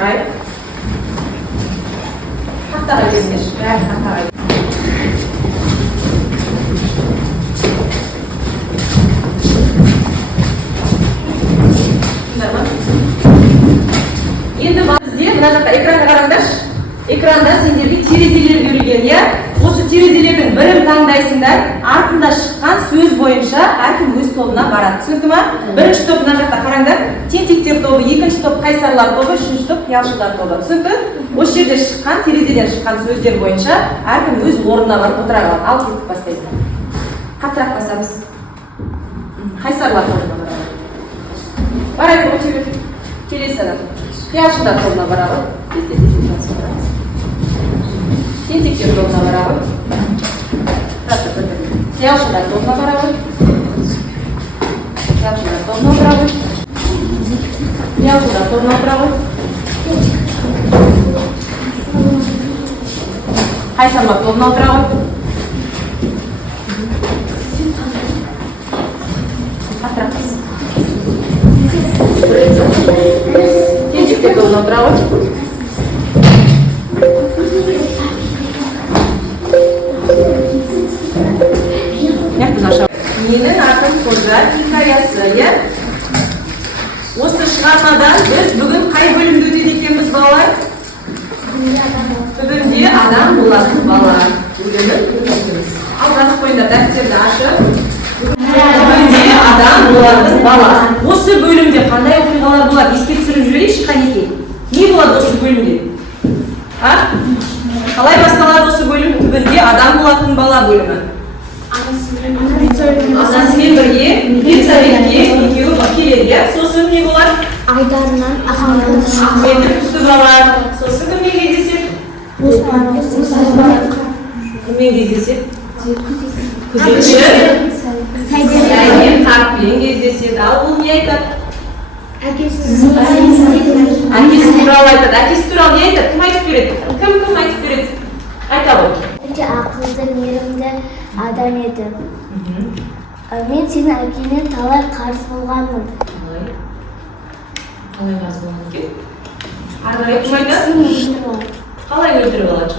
Right? Taqtaga kelmiş. Bari taqtaga. Endi bizde mına жақта ekranga qaranglar. Ekranda sendерге terezeler berilген, ya. Осы терезелердің бірін таңдайсыңдар, артында шыққан сөз бойынша әркім өз тобына барады. Түсінікті ма? Бірінші топ мына жақта қараңдар. Тентектер тобы, екінші топ қайсарлар тобы, үшінші топ қиялшылдар тобы. Түсінікті? Осы жерде шыққан, терезеден шыққан сөздер бойынша әркім өз орнына барып отыра алады. Ал кеттік бастайсың. Қаттырақ басамыз. Қайсарлар тобына барады. Барайық, өте келесі адам. Қиялшылдар тобына барады. Тентектер тобына барады. Қиялшылдар тобына барады. Қиялшылдар тобына барады. Қиялшылдар тобына барады. Қайсарлар тобына барады. Тентектер тобына барады. Менің атым Қожа хикаясы, иә? Осы шығармадан біз бүгін қай бөлімді өтеді екенбіз, балалар? Бүгінде адам болатын бала бөлімін өтеміз. Ал жазып қойыңдар, дәптерді ашып. Бүгінде адам болатын бала. Осы бөлімде қандай оқиғалар болады? Еске түсіріп жіберейікші, Қанеке. Не болады осы бөлімде? Қалай басталады осы бөлім? Бүгінде адам болатын бала бөлімі. Анасымен бірге педсоветке екеуі келеді. Сосын не болады? Айдарынан Ахметті күтіп алады. Сосын кіммен кездеседі? Кіммен кездеседі? Күзетші Сәйден Қарппен кездеседі. Ал бұл не айтады? Әкесі туралы айтады. Әкесі туралы не айтады? Кім айтып береді? Кім айтып береді? Айта ғой. Өте ақылды, мейірімді адам еді. Мен сенің әкеңе талай қарыз болғанмын. Қалай қарыз болған екен? Арнайы кім айтады? Қалай өлтіріп алады?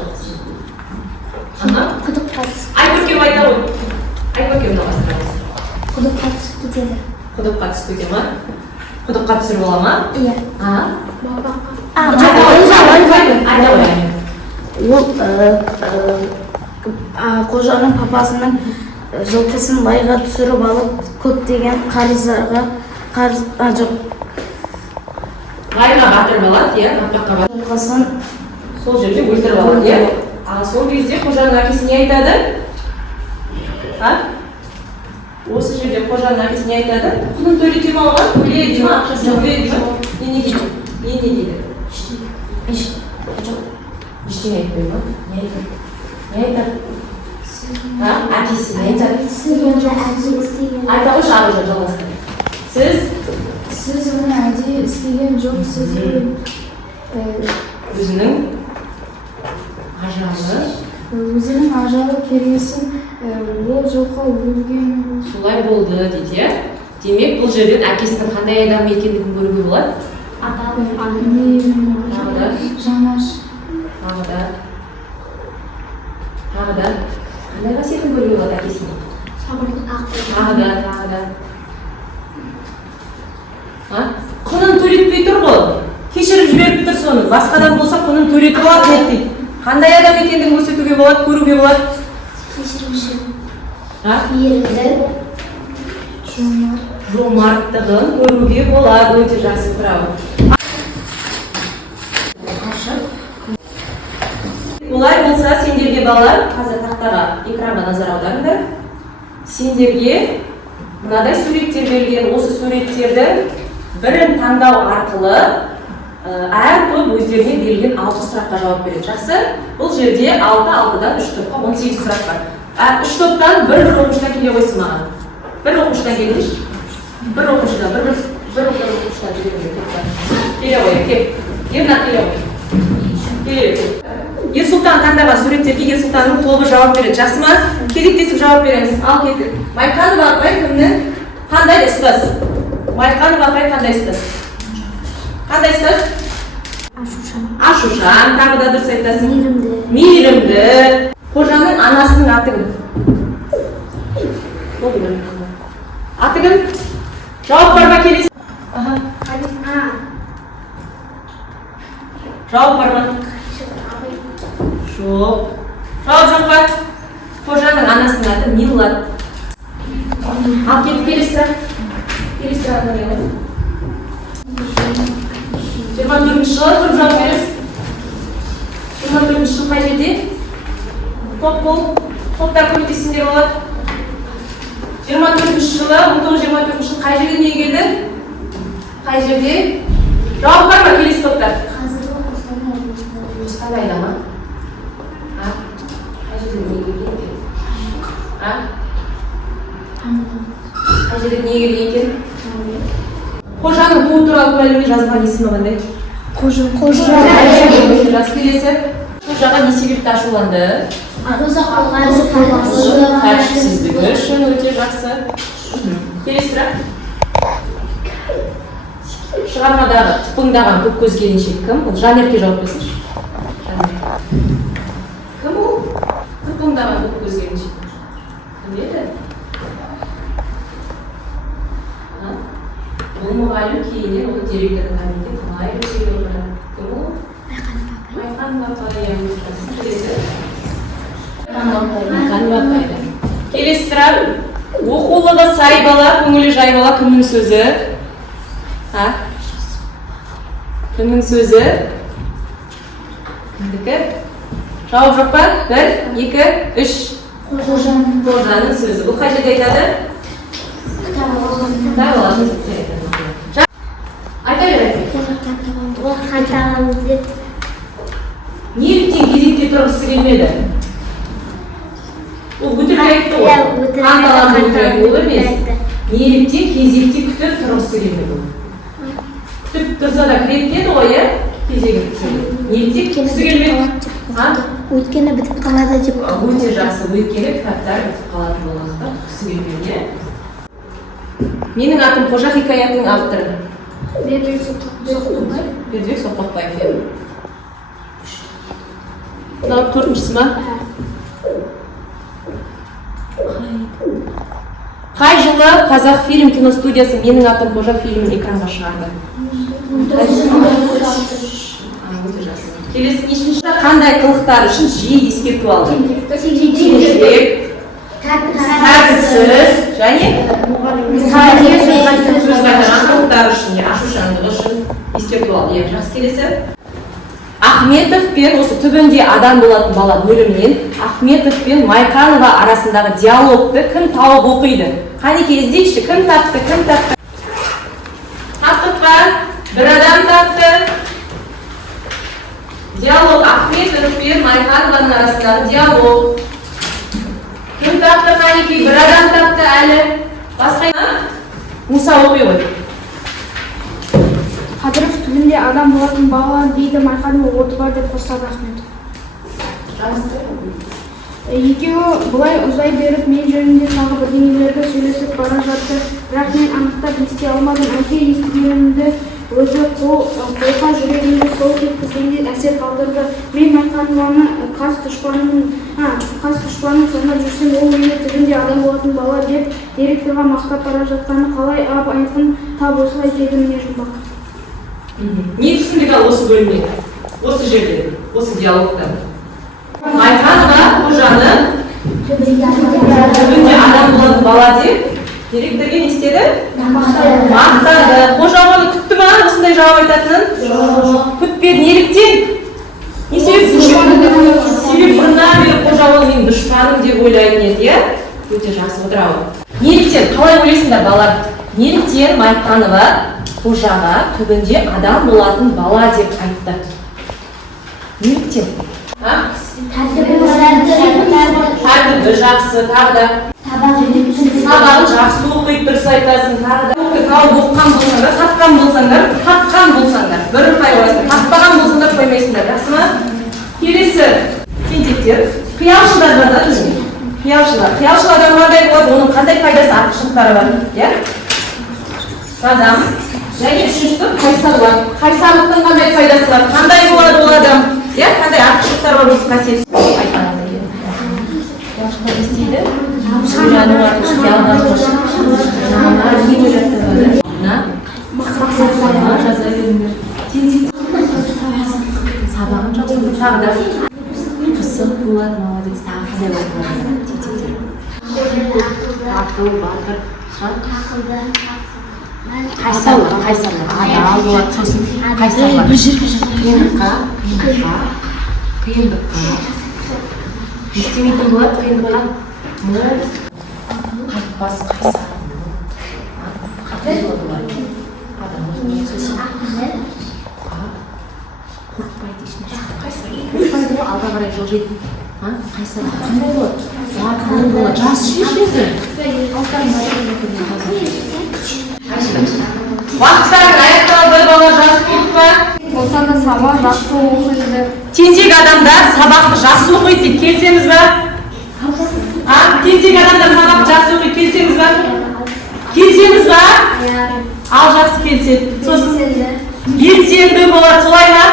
Құдыққа түсіп. Айкөркем айта ғой. Айкөркемді бастырамыз. Құдыққа түсіп кетеді. Құдыққа түсіп кетеді ма? Құдыққа түсіріп ала ма? Иә. Ол қожаның папасының жылқысын байға түсіріп алып, көптеген қарыздарға жоқ. Байға батырып алады, иә, батпаққа батырып. Жылқысын сол жерде өлтіріп алады, иә. Сол кезде қожаның әкесі не айтады? Осы жерде қожаның әкесі не айтады? Құнын төлете ме оған? Төлейді ме? Ақшасын төлейді ме? Не дейді? Не дейді? Ештеңе айтпай ма? Не айтады? Не айтады? Әкесі не айтады? Айта ғой, шағы жалғастырып. Сіз оны әдейі істеген жоқ, сіз өзінің ажалы. Өзінің ажалы келгесін ол жылқы өлген. Солай болды дейді. Демек, бұл жерден әкесінің қандай адам екендігін көруге болады? Жанаш. Тағы да. Қандай қасиетін көруге болады әкесінің? Тағы да. Құнын төлетпей тұр ғой. Кешіріп жіберіп тұр соны. Басқадан болса құнын төлетіп алады дейді. Қандай адам екендігін көрсетуге болады, көруге болады? Кешіруші. Мейірімді. Жомарттығын көруге болады. Өте жақсы, браво. Олай болса, сендерге балалар, қазір тақтаға, экранға назар аударыңдар. Сендерге мынадай суреттер берілген. Осы суреттерді бірін таңдау арқылы әр топ өздеріне берілген 6 сұраққа жауап береді. Жақсы? Бұл жерде 6-6-дан 3 топқа 18 сұрақ бар. 3 топтан бір оқушыдан келе қойсын маған. Бір оқушыдан келіңіз. Бір оқушыдан келе қой. Кеп. Ернат келе қой. Ерсұлтан таңдаған суреттерге Ерсұлтанның тобы жауап береді. Жақсы ма? Кезектесіп жауап береміз. Ал кеттік. Майқанова апай кімнің қандай ұстаз? Майқанова апай қандай ұстаз? Қандай ұстаз? Ашушан, тағы да дұрыс айтасың. Мейірімді. Мейірімді. Қожаның анасының аты кім? Аты кім? Жауап бар ма келесі? Жауап бар ма? Жоқ. Жауап жоқ па? Қожаның анасының аты Милла. Ал кетіп келесі сұрақ. Келесі сұрағына келеді. 24-ші жылы тұрып жауап бересіз. 24-ші жыл қай жерде? Топтар көмектессеңдер болады. 24-ші жылы, 1924 жыл қай жерде дүниеге келді? Қай жерде? Жауап бар ма келесі топтар? Қазіргі Қостанай облысында. Қостанайда ма? Қай жерде дүниеге келген? Қай жерде дүниеге келген екен? Қожаның туы туралы куәлігіне жазылған есімі қандай? Қожа. Жас келесі. Қожаға не себепті ашуланды? Тәртіпсіздігі үшін өте жақсы. Келесі сұрақ. Шығармадағы тыпыңдаған көк көз келіншек кім? Бұл жанерке жауап берсінші. Кім ол? Тыпыңдаған көк көз келіншек. Кім еді? Бұл мұғалім кейіннен ол директордың кабинетіне қалай өтеуі отырады. Кім ол? Майқан Бапай. Майқан Бапай. Келесі сұрақ. Оқулығы сай бала, көңілі жай бала кімнің сөзі? Кімнің сөзі? Кімдікі? Жауап жоқ па? 1, 2, 3. Қожаның сөзі. Бұл қай жерде айтады? Кітап алатын сөзі айтады. Айта береді. Қайталамыз деп. Неліктен кезекте тұрғысы келмеді? Ол өтірік айтты ғой. Қанталап өтірік ол емес. Неліктен кезекте күтіп тұрғысы келмеді? Күтіп тұрса да кіретін еді ғой, кезегі күтсе. Неліктен күтісі келмеді? Өйткені бітіп қалады деп. Өте жақсы. Өйткені кітаптар бітіп қалатын болғандықтан күтісі келмеді. Менің атым Қожа хикаятының авторы. Бердібек Соқпақбаев. Мынау 4-шісі ма? Қай жылы Қазақфильм киностудиясы менің атым Қожа фильмін экранға шығарды? Келесі нешінші? Қандай қылықтар үшін жиі ескерту алды? Тентек, тәртіпсіз және сөз қайтарған қылықтар үшін, ашушаңдығы үшін ескерту алды. Жақсы келесі. Ахметов пен осы түбінде адам болатын бала бөлімінен Ахметов пен Майқанова арасындағы диалогты кім тауып оқиды? Қанеке іздейікші, кім тапты, кім тапты? Таптық па? Бір адам тапты. Диалог Ахметов пен Майқанованың арасындағы диалог. Кім тапты, Қанеке? Бір адам тапты әлі. Басқа Мұса оқи ғой. Қадыров түбінде адам болатын бала дейді, Майқанова оты бар деп қостады Ахметов. Екеуі бұлай ұзай беріп мен жөнінде тағы бірдеңелерді сөйлесіп бара жатты, бірақ мен анықтап ести алмадым. Әке естігенімді өзі қолқа жүрегімді сол кеткізгенде әсер қалдырды. Мен Майқанованы қас дұшпаным санап жүрсем, ол мені түбінде адам болатын бала деп директорға мақтап бара жатқаны қалай ап-айқын тап осылай деді міне жұмбақ. Не түсіндік ал осы бөлімнен? Осы жерде, осы диалогтан. Майқанова Қожаны түбінде адам болатын бала деп директорге не істеді? Мақтады. Қожа оны күтті ма осындай жауап айтатынын? Күтпеді. Неліктен? Не себеп? Себеп бұрыннан бері қожа ол менің дұшпаным деп ойлайтын еді, өте жақсы отырауы. Неліктен? Қалай ойлайсыңдар балалар? Неліктен Майқанова Қожаға түбінде адам болатын бала деп айтты? Неліктен? Тәртібі жақсы, тағы да сабағын жақсы оқиды, дұрыс айтасың, тағы да тауып оққан болсаңдар, тапқан болсаңдар, бір ұпай қойасың, таппаған болсаңдар қоймайсыңдар, жақсы ма? Келесі тентектер, қиялшылдар жазады міне. Қиялшыл адам қандай болады, оның қандай пайдасы, артықшылықтары бар, иә? Жазамыз. және үшінші қайсарлық. Қайсарлықтың қандай пайдасы бар? Қандай болады ол адам? Иә, қандай артықшылықтар бар осы қасиет? Айтамыз егер. Башқа не істейді? Ойлану арқылы, ұялғаныш. Не ойлап табады? Жаза беріңдер. Сабағын жақсы тағы да пысық болады, молодец, тағы қандай болады? Ақыл, батыр, қайсарлық, адал болады, сосын қайсарлық. Қиындыққа, естемейтін болады, қиындыққа. Қайтпас, қайсарлық. Қандай болады олар? Қорықпайды ешнәрсе. Қайсарлық алға қарай жылжиды. Қайсарлық қандай болады? Қандай болады? Жас шешесі. Уақыттарын аяқталды, бала жас болды ма? Болса да сабақ жақсы оқиды. Тентек адамдар сабақты жақсы оқиды дейді, келсеңіз ба? Тентек адамдар сабақты жақсы оқиды, келсеңіз ба? Келсеңіз ба? Ал жақсы келседі. Сосын белсенді болады, солай ма?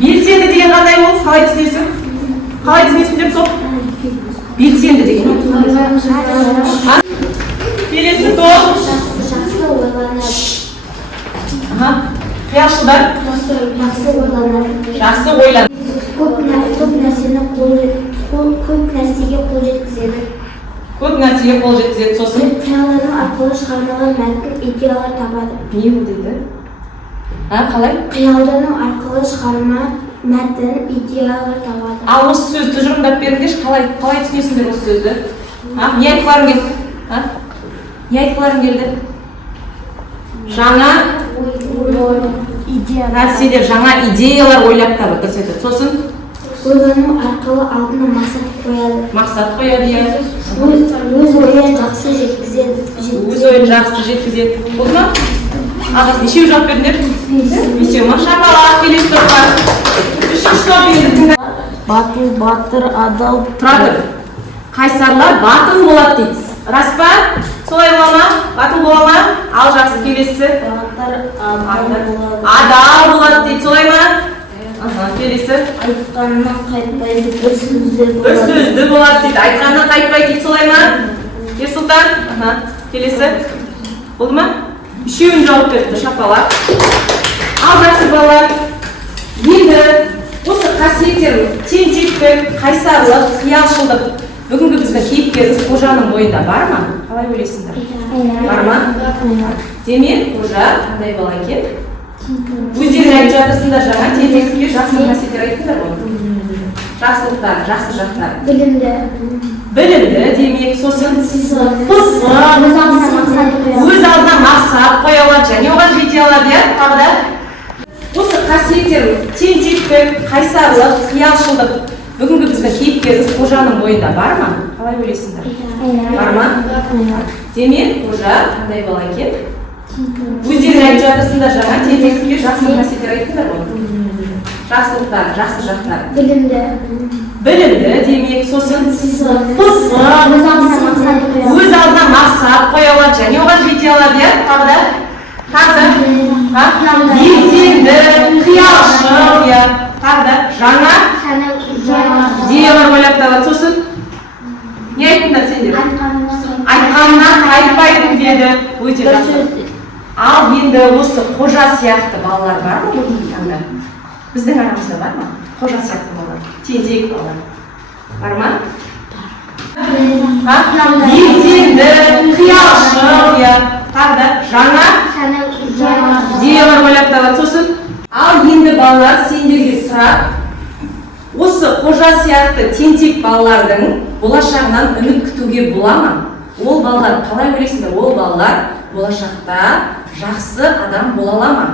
Белсенді деген қандай ол? Қалай түсінесің? Қалай түсінесіңдер топ? Белсенді деген. Келесі топ. Жақсы ойланады. Қияшылдар. Жақсы ойланады. Жақсы ойланады. Көп нәрсеге қол жеткізеді. Көп нәрсеге қол жеткізеді, сосын Қиялдану арқылы шығармалар мәтін идеялар табады. не бұл дейді? Қалай? Қиялдану арқылы шығарма мәтін идеялар табады. Ал осы сөзді тұжырымдап беріңдерші, қалай түсінесіңдер осы сөзді? Не айтқыларың келді? Не айтқыларың келді? Жаңа нәрселер, жаңа идеялар ойлап табады, дұрыс айтады. Сосын ойлану арқылы алдына мақсат қояды. мақсат қояды, иә. Өз ойын жақсы жеткізеді. Өз ойын жақсы жеткізеді. Болды ма? Ағас, нешеу жауап беріңдер? Бесеу ма? Шапалақ, келесі топқа. Үшінші топ енді тыңда. Батыл, батыр, адал. Тұра тұр. Қайсарлар батыл болады дейді. Рас па? Солай бола ма? Батыл бола ма? Ал жақсы, келесі. Адал болады дейді. Солай ма? Келесі. Айтқанынан қайтпайды, бір сөзді Бір сөзді болады дейді. Айтқанынан қайтпайды дейді. Солай ма? Ерсұлтан. Келесі. Болды ма? Үшеуін жауап берді, шапалақ. Ал жақсы балалар. Енді осы қасиеттер тентектік, қайсарлық, қиялшылдық бүгінгі біздің кейіпкеріміз Қожаның бойында бар ма? Қалай ойлайсыңдар? Бар ма? Демек, Қожа қандай бала екен? Өздерің айтып жатырсыңдар жаңа тентектікке жақсы қасиеттер айттыңдар ғой. Жақсылықтар, жақсы жақтар. білімді. Білімді демек, сосын пысық, өз алдына мақсат қоя алады және оған жете алады, иә? Тағы да осы қасиеттер тентектік, қайсарлық, қиялшылдық бүгінгі біздің кейіпкеріміз Қожаның бойында бар ма? Қалай ойлайсыңдар? Бар ма? Демек, Қожа қандай бала екен? Өздерің айтып жатырсыңдар жаңа тентектікке жақсы қасиеттер айттыңдар ғой. Жақсылықтар, жақсы жақтар. Білімді. Білімді демек, сосын пысық, өз алдына мақсат қоя алады және оған жете алады, иә? Тағы да қазір белсенді, қиялшыл, иә? Тағы да жаңа идеялар ойлап табады. Сосын не айттыңдар сендер? Айтқанынан қайтпайды деді. Өте жақсы. Ал енді осы Қожа сияқты балалар бар ма бүгінгі таңда? Біздің арамызда бар ма? Қожа сияқты балалар, тентек балалар. Бар ма? Белсенді, қиялшыл, иә? Тағы да жаңа идеялар ойлап табады. Сосын ал енді балалар сендерге сұрақ, осы Қожа сияқты тентек балалардың болашағынан үміт күтуге бола ма? Ол балалар қалай ойлайсыңдар? Ол балалар болашақта жақсы адам бола ала ма?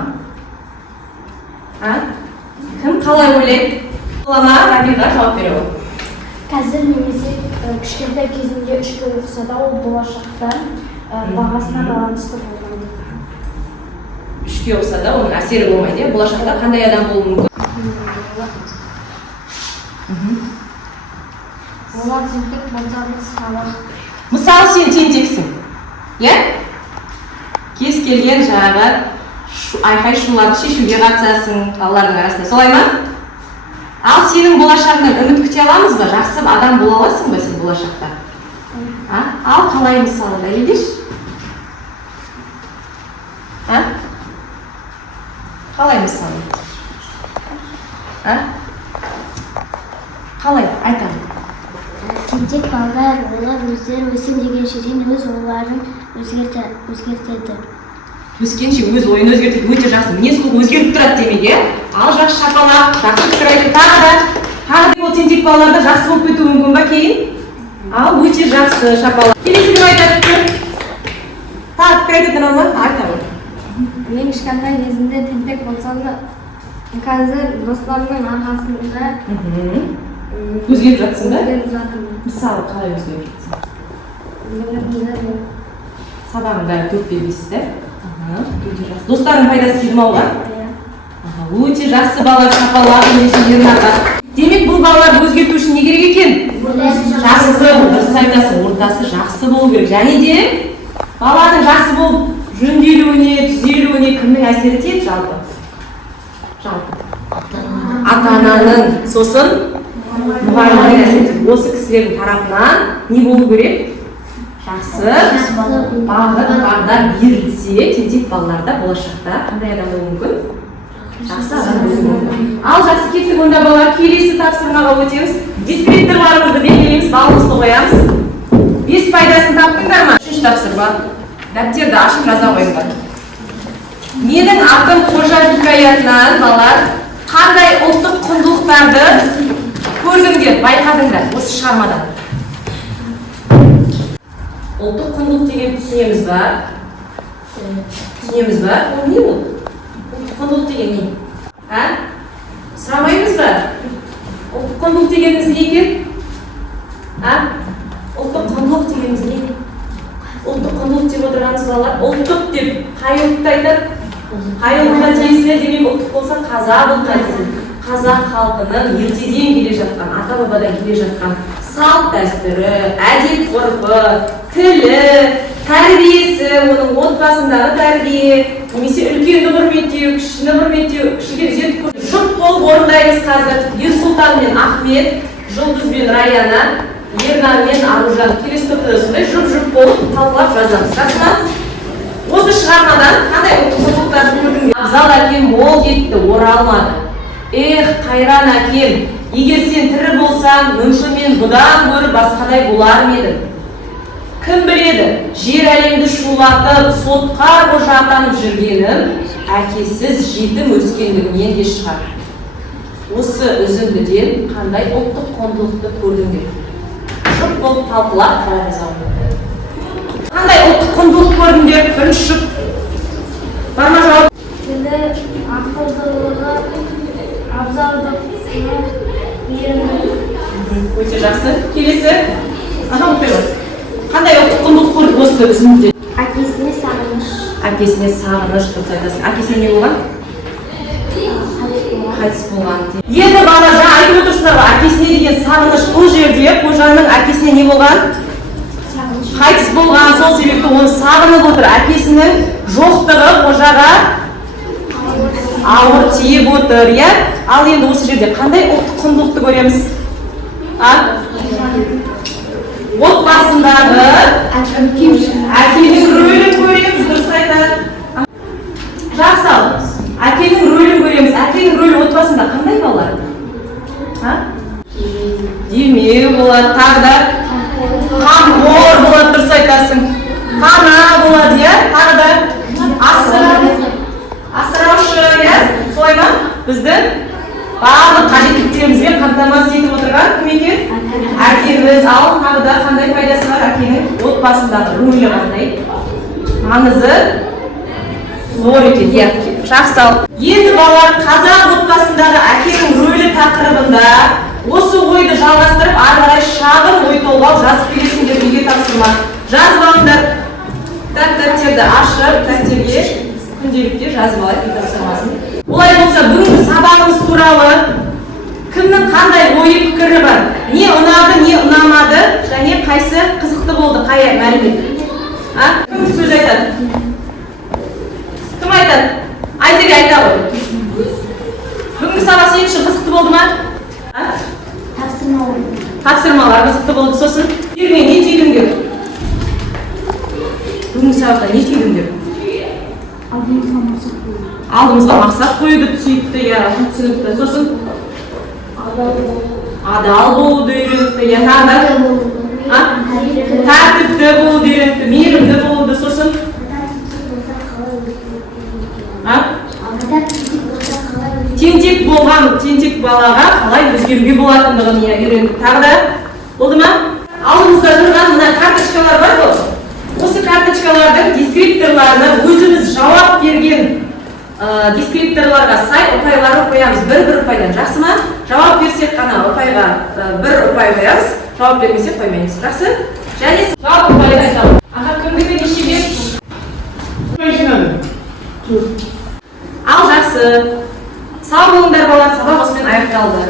Кім қалай ойлайды? Бола ма? Рабиға жауап береді. Қазір немесе кішкентай кезінде 3 оқыса да ол болашақта бағасына байланысты болмайды. 3-ке оқыса да оның әсері болмайды, болашақта қандай адам болуы мүмкін? Олар тентек болса сабақ. Мысалы сен тентексің, иә? Кез келген жаңағы айқай шуларды шешуге қатысасың балалардың арасында, солай ма? Ал сенің болашағыңнан үміт күте аламыз ба? Жақсы адам бола аласың ба сен болашақта? Ал қалай мысалы дәлелдеш? Қалай мысалы? Қалай айтамын? Тентек балдар олар өздері өсем дегенше дейін өз ойларын өзгертеді. Өскенше өз ойын өзгертеді, өте жақсы. Мінез құлқы өзгеріп тұрады демек, иә? Ал жақсы шапалақ, жақсы пікір айтып, тағы да ол тентек балаларда жақсы болып кетуі мүмкін ба кейін? Ал өте жақсы шапалақ. Келесі кім айтады? Тағы пікір айтатын алма? Айтамын. Мен кішкентай кезімде тентек болсам да, қазір достарымның арқасында өзгеріп жатсың да? өзгеріп жатырмын. Мысалы, қалай өзгеріп жатсың? Сабағында 4-5 да? Достардың пайдасы тиді ме оған? Өте жақсы балалар шапалақ, демек бұл балаларды өзгерту үшін не керек екен? Жақсы, дұрыс айтасың, ортасы жақсы болу керек. Және де баланың жақсы болып жөнделуіне, түзелуіне кімнің әсері тиеді жалпы? Ата-ананың, сосын мұғалімнің әсері. Осы кісілердің тарапынан не болу керек? Жақсы бағыт бағдар берілсе, тентек балаларда болашақта қандай адам болуы мүмкін? Жақсы адам болуы мүмкін. Ал жақсы кеттік, онда балалар, келесі тапсырмаға өтеміз. Дискрипторларымызды белгілейміз, балымызды қоямыз. 5 пайдасын таптыңдар ма? 3 тапсырма. Дәптерді ашып жаза қойыңдар. Менің атым Қожа хикаятынан балалар қандай ұлттық құндылықтарды көрдіңдер, байқадыңдар осы шығармадан? Ұлттық құндылық деген түсінеміз ба? Түсінеміз ба? Ол не ол? Ұлттық құндылық деген не? Сұрамаймыз ба? Ұлттық құндылық дегеніміз не екен? Ұлттық құндылық дегеніміз не? Ұлттық құндылық деп отырғанымыз балалар, ұлттық деп қай ұлтты айтады? Қай ұлтқа тиесілі демек ұлттық болса қазақ ұлтына тиесілі. Қазақ халқының ертеден келе жатқан, ата-бабадан келе жатқан салт дәстүрі, әдет-ғұрпы, тілі, тәрбиесі, оның отбасындағы тәрбие, немесе үлкенді құрметтеу, кішіні құрметтеу, кішіге ізет көрсету. Жұп болып орындаймыз қазір. Ерсұлтан мен Ахмет, Жұлдыз бен Раяна, Ернар мен Аружан. Келесі топта да сондай жұп-жұп болып талқылап жазамыз. Жасына осы шығармадан қандай ұлттық құндылықтарды көрдіңдер? Абзал әкем мол жетті, оралмады. Эх, қайран әкем, егер сен тірі болсаң, мүмкін мен бұдан гөрі басқадай болар ма едім? Кім біледі, жер әлемді шулатып, сотқа қожа атанып жүргенім, әкесіз жетім өскендігінен де шығар. Осы үзіндіден қандай ұлттық құндылықты көрдіңдер? Жұп болып талқылап қараңыз. Қандай ұлттық құндылық көрдіңдер? Бірінші жұп. Бар ма жауап? Тілі, ақылдылығы, абзалдығы, мейірімділігі. Өте жақсы. Келесі. Қандай ұлттық құндылық көрдік осы үзінде? Әкесіне сағыныш. Әкесіне сағыныш, дұрыс айтасың. Әкесіне не болған? Қайтыс болған. Енді бала жаңа айтып отырсыздар ғой, әкесіне деген сағыныш бұл жерде қожаның әкесіне не болған? Қайтыс болған, сол себепті оны сағынып отыр. Әкесінің жоқтығы қожаға ауыр тиіп отыр, иә? Ал енді осы жерде қандай ұлттық құндылықты көреміз? Отбасындағы әкенің рөлін көреміз, дұрыс айтады. Жақсы ал, әкенің рөлін көреміз. Әкенің рөлі отбасында қандай балалар? Демеу болады, тағы да қамқор болады, дұрыс айтасың. Қана болады, иә? Тағы да асыраушы, иә? Солай ма? Біздің барлық қажеттіліктерімізбен қамтамасыз етіп отырған кім екен? Әкеміз. Ал тағы да қандай пайдасы бар әкенің отбасындағы рөлі қандай? Маңызы зор екен, иә. Жақсы ал. Енді балалар, қазақ отбасындағы әкенің рөлі тақырыбында осы ойды жалғастырып, ары қарай шағын ой толғау жазып бересіңдер. Неге тапсырма? Жазып алыңдар. Дәптерді ашып, дәптерге күнделікте жазып алайық тапсырмасын. Олай болса, бүгінгі сабағымыз туралы кімнің қандай ойы пікірі бар? Не ұнады, не ұнамады, және қайсы қызықты болды, қай мәлімет? Кім сөз айтады? Кім айтады? Айзере айта ғой. Бүгінгі сабақ сен үшін қызықты болды ма? Тапсырма ойын. Тапсырмалар қызықты болды, сосын берме не түйдіңдер? Бүгінгі сабақта не түйдіңдер? Алдымызға мақсат қоюды түсінікті, я түсінікті. Сосын адал болуды үйреніпті, я тәртіпті болуды үйреніпті, мейірімді болуды, сосын тентек болған тентек балаға қалай өзгеруге болатындығын үйрендік. Тағы да болды ма? Алдымызда тұрған мына карточкалар бар ғой. Осы карточкалардың дескрипторларына өзіміз жауап берген дескрипторларға сай ұпайларды қоямыз. Бір ұпайдан. Жақсы ма? Жауап берсек қана ұпайға бір ұпай қоямыз. Жауап бермесек қоймаймыз. Жақсы? Және жауап ұпайды айтамыз. Аға, кімдікі нешеге? Ал жақсы. Сау болыңдар балалар, сабақ осымен аяқталды.